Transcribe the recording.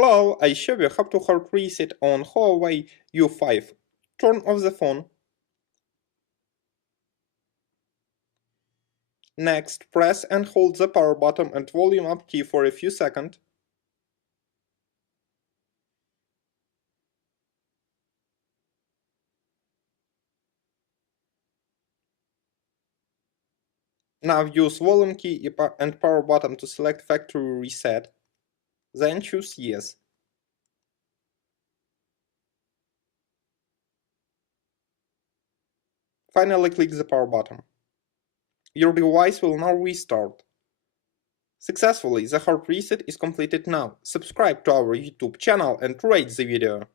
Hello, I show you how to hard reset on Huawei U5. Turn off the phone. Next, press and hold the power button and volume up key for a few seconds. Now use volume key and power button to select factory reset. Then choose yes. Finally click the power button. Your device will now restart. Successfully, the hard reset is completed now. Subscribe to our YouTube channel and rate the video.